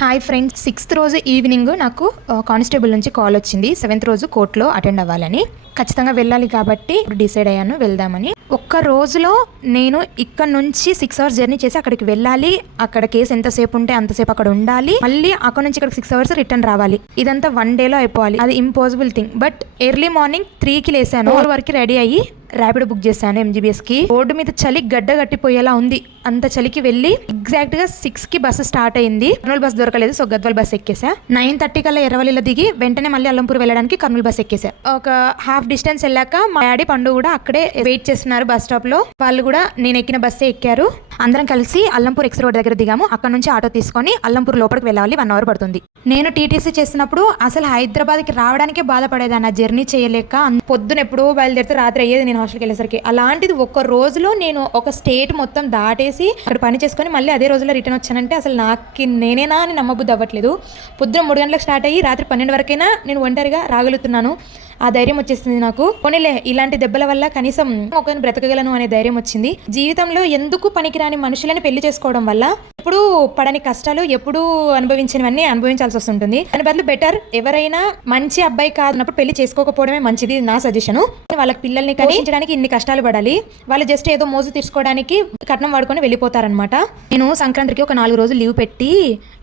Hi friends, 6th రోజు evening నాకు constable నుంచి కాల్ వచ్చింది. 7th రోజు కోర్టులో అటెండ్ అవ్వాలని. ఖచ్చితంగా వెళ్ళాలి కాబట్టి డిసైడ్ అయ్యాను వెళ్దామని. ఒక్క రోజులో నేను ఇక్కడ నుంచి 6 hours జర్నీ చేసి అక్కడికి వెళ్ళాలి. అక్కడ కేసు ఎంతసేపు ఉంటే అంతసేపు అక్కడ ఉండాలి. మళ్ళీ అక్కడ నుంచి ఇక్కడ 6 hours రిటర్న్ రావాలి. ఇదంతా 1 dayలో అయిపోవాలి. అది impossible thing. But early morning 3కి లేసాను. 4 వరకు రెడీ అయ్యి ర్యాపిడో బుక్ చేశాను MGBSకి. రోడ్డు మీద చలి గడ్డ గట్టిపోయేలా ఉంది. అంత చలికి వెళ్ళి ఎగ్జాక్ట్గా 6కి బస్సు స్టార్ట్ అయింది. కర్నూలు బస్ దొరకలేదు, సో గద్వాల్ బస్ ఎక్కేసా. 9:30 కల్లా ఎర్రవల్లిలో దిగి వెంటనే మళ్ళీ అల్లంపూర్ వెళ్ళడానికి కర్నూలు బస్ ఎక్కేసా. ఒక హాఫ్ డిస్టెన్స్ వెళ్ళాక మా డాడీ పండు కూడా అక్కడే వెయిట్ చేస్తున్నారు బస్ స్టాప్ లో. వాళ్ళు కూడా నేను ఎక్కిన బస్సే ఎక్కారు. అందరం కలిసి అల్లంపూర్ ఎక్స్ రోడ్ దగ్గర దిగాము. అక్కడ నుంచి ఆటో తీసుకొని అల్లంపూర్ లోపలికి వెళ్ళాలి. 1 hour పడుతుంది. నేను టీటీసీ చేసినప్పుడు అసలు హైదరాబాద్కి రావడానికే బాధపడేదాన్ని, జర్నీ చేయలేక. పొద్దున ఎప్పుడో బయలుదేరితే రాత్రి అయ్యేది నేను హాస్టల్కి వెళ్ళేసరికి. అలాంటిది ఒక్క రోజులో నేను ఒక స్టేట్ మొత్తం దాటేసి అక్కడ పని చేసుకొని మళ్ళీ అదే రోజులో రిటర్న్ వచ్చానంటే అసలు నాకు నేనేనా అని నమ్మబుద్ధి అవ్వట్లేదు. పొద్దున 3 గంటలకు స్టార్ట్ అయ్యి రాత్రి 12 వరకైనా నేను ఒంటరిగా రాగలుగుతున్నాను. ఆ ధైర్యం వచ్చేసింది నాకు. పోనీలే, ఇలాంటి దెబ్బల వల్ల కనీసం ఒకరిని బ్రతకగలను అనే ధైర్యం వచ్చింది. జీవితంలో ఎందుకు పనికిరాని మనుషులని పెళ్లి చేసుకోవడం వల్ల ఎప్పుడూ పడని కష్టాలు, ఎప్పుడూ అనుభవించినవన్నీ అనుభవించాల్సి వస్తుంటుంది. దాని బదులు బెటర్ ఎవరైనా మంచి అబ్బాయి కాదన్నప్పుడు పెళ్లి చేసుకోకపోవడమే మంచిది నా సజెషన్. వాళ్ళకి పిల్లల్ని కనిపించడానికి ఇన్ని కష్టాలు పడాలి, వాళ్ళు జస్ట్ ఏదో మోజు తీర్చుకోవడానికి కట్నం వాడుకొని వెళ్ళిపోతారనమాట. నేను సంక్రాంతికి ఒక 4 రోజులు లీవ్ పెట్టి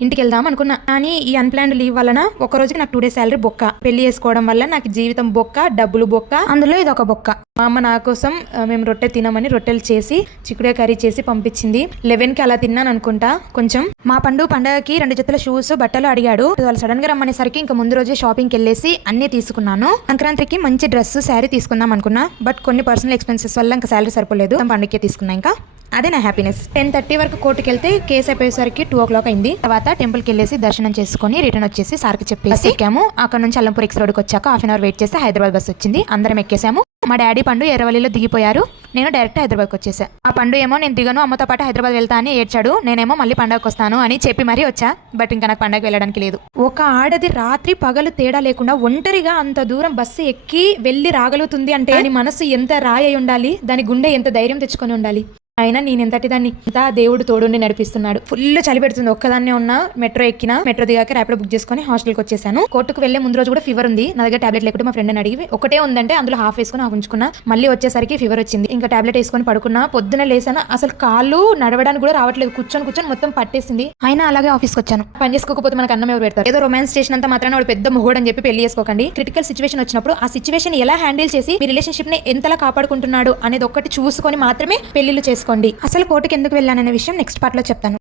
ఇంటికి వెళ్దాం అనుకున్నా. కానీ ఈ అన్ప్లాన్డ్ లీవ్ వలన ఒక రోజుకి నాకు 2 days శాలరీ బొక్క. పెళ్లి చేసుకోవడం వల్ల నాకు జీవితం బొక్క, డబ్బులు బొక్క, అందులో ఇది ఒక బొక్క. మా అమ్మ నా కోసం మేము రొట్టె తినమని రొట్టెలు చేసి చిక్కుడే కర్రీ చేసి పంపించింది. 11కి అలా తిన్నాను అనుకుంటా. కొంచెం మా పండగకి 2 జతల షూస్ బట్టలు అడిగాడు. వాళ్ళు సడన్ గా రమ్మనేసరికి ఇంకా ముందు రోజే షాపింగ్కి వెళ్ళేసి అన్నీ తీసుకున్నాను. సంక్రాంతికి మంచి డ్రెస్, శారీ తీసుకుందాం అనుకున్నా. బట్ కొన్ని పర్సనల్ ఎక్స్పెన్సెస్ వల్ల ఇంకా శాలరీ సరిపోలేదు. పండుగకే తీసుకున్నా. ఇంకా అదే నా హ్యాపీనెస్. 10:30 వరకు కోర్టుకి వెళ్తే కేసు అయిపోయేసరికి 2 o'clock అయింది. తర్వాత టెంపుల్కి వెళ్ళేసి దర్శనం చేసుకుని రిటర్న్ వచ్చేసి సార్కి చెప్పేసి ఎక్కాము. అక్కడ నుంచి అల్లంపూర్ ఎక్స్ రోడ్కి వచ్చాక 1/2 hour వెయిట్ చేస్తే హైదరాబాద్ బస్ వచ్చింది. అందరం ఎక్కేసాము. మా డాడీ పండు ఎర్రవల్లిలో దిగిపోయారు. నేను డైరెక్ట్ హైదరాబాద్కి వచ్చేసా. ఆ పండు ఏమో నేను దిగను, అమ్మతో పాటు హైదరాబాద్ వెళ్తా అని ఏడ్చాడు. నేనేమో మళ్ళీ పండగకి వస్తాను అని చెప్పి మరీ వచ్చా. బట్ ఇంకా నాకు పండగకి వెళ్ళడానికి లేదు. ఒక ఆడది రాత్రి పగలు తేడా లేకుండా ఒంటరిగా అంత దూరం బస్సు ఎక్కి వెళ్ళి రాగలుగుతుంది అంటే దాని మనసు ఎంత రాయి అయి ఉండాలి, దాని గుండె ఎంత ధైర్యం తెచ్చుకొని ఉండాలి. అయినా నేను ఎంతటి దాన్ని, ఇంత దేవుడు తోడుండి నడిపిస్తున్నాడు. ఫుల్ చలి పెడుతుంది. ఒక్కదాన్నే ఉన్నా. మెట్రో ఎక్కినా. మెట్రో దిగాక ర్యాపిడో బుక్ చేసుకుని హాస్టల్కి వచ్చేసాను. కోర్టుకు వెళ్లే ముందు రోజు కూడా ఫీవర్ ఉంది. నా దగ్గర టాబ్లెట్ లేకుంటే మా ఫ్రెండ్ని అడిగి ఒకటే ఉందంటే అందులో హాఫ్ వేసుకుని ఉంచుకున్నా. మళ్ళీ వచ్చేసరికి ఫీవర్ వచ్చింది. ఇంకా టాబ్లెట్ వేసుకొని పడుకున్నా. పొద్దున లేసాను. అసలు కాళ్ళు నడవడానికి కూడా రావట్లేదు. కూర్చొని మొత్తం పట్టేసింది. అయినా అలాగే ఆఫీస్కి వచ్చాను. పని చేసుకోకపోతే మనకు అన్నం ఎవరు పెడతారు? ఏదో రొమాన్స్ చేసినంత మాత్రాన వాడు పెద్ద మొహోడు అని చెప్పి పెళ్లి చేసుకోకండి. క్రిటికల్ సిచ్యువేషన్ వచ్చినప్పుడు ఆ సిచ్యువేషన్ ఎలా హ్యాండిల్ చేసి మీ రిలేషన్షిప్ ని ఎంతలా కాపాడుకుంటున్నాడు అనేది ఒక్కటి చూసుకొని మాత్రమే పెళ్లిళ్ళు చేసుకోండి. అసలు కోర్టుకి ఎందుకు వెళ్ళాననే విషయం నెక్స్ట్ పార్ట్లో చెప్తాను.